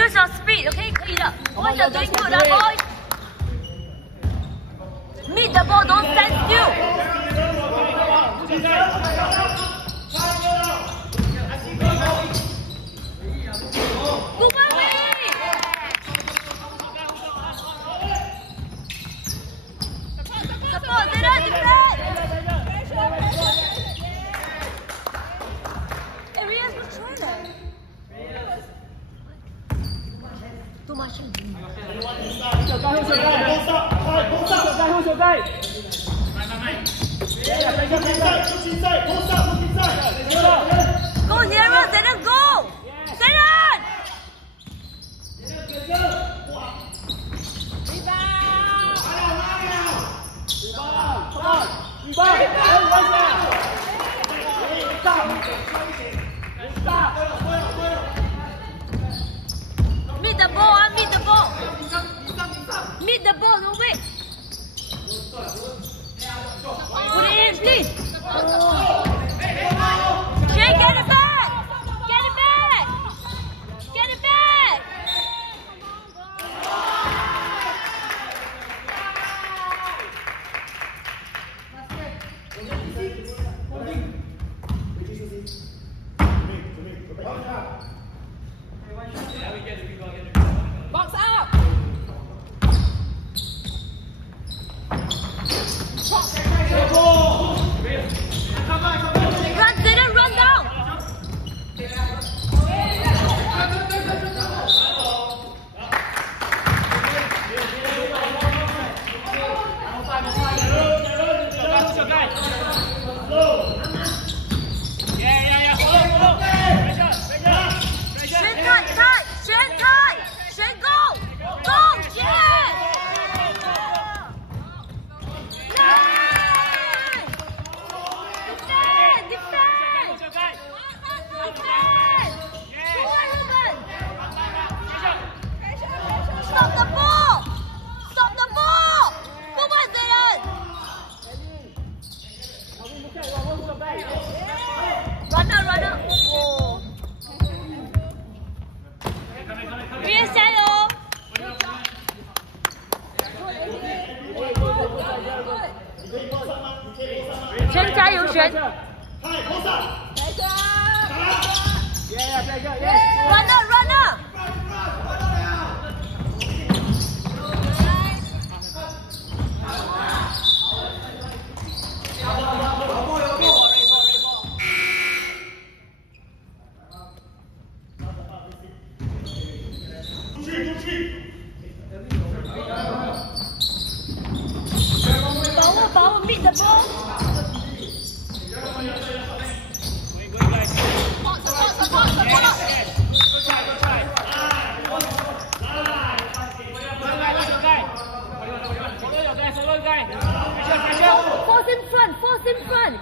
Use your speed, okay? 可以的。Boys are doing good, boys. Meet the ball, don't stand still. Good one, Wei. Support, Zidane, defend. Arias, good try there. Too much. ，Go Zidane, Zidane, go! Zidane! Meet the ball, meet the ball. Meet the ball, no wait. Put it in, please. Jay, get it back. Get it back. Get it back. Box up. Run, Zidane, run down. Stop the ball! Stop the ball! Come on, Zidane! Runner, runner! Oh. Arias, 加油！璇加油，璇！ Runner, runner! Power, meet the ball. Force in front, force in front.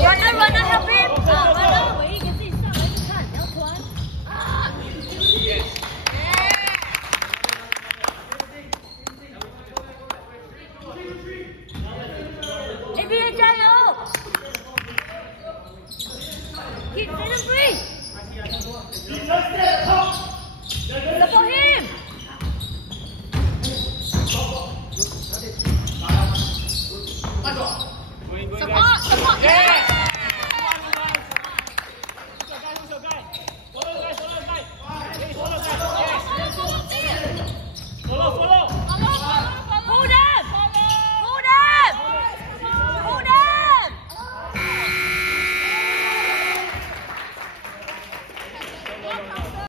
Runner, runner, help him! Runner! 唯一跟自己上来去看，然后传。ABA 加油 ！Keep Zidane free! Support him! Support! Support!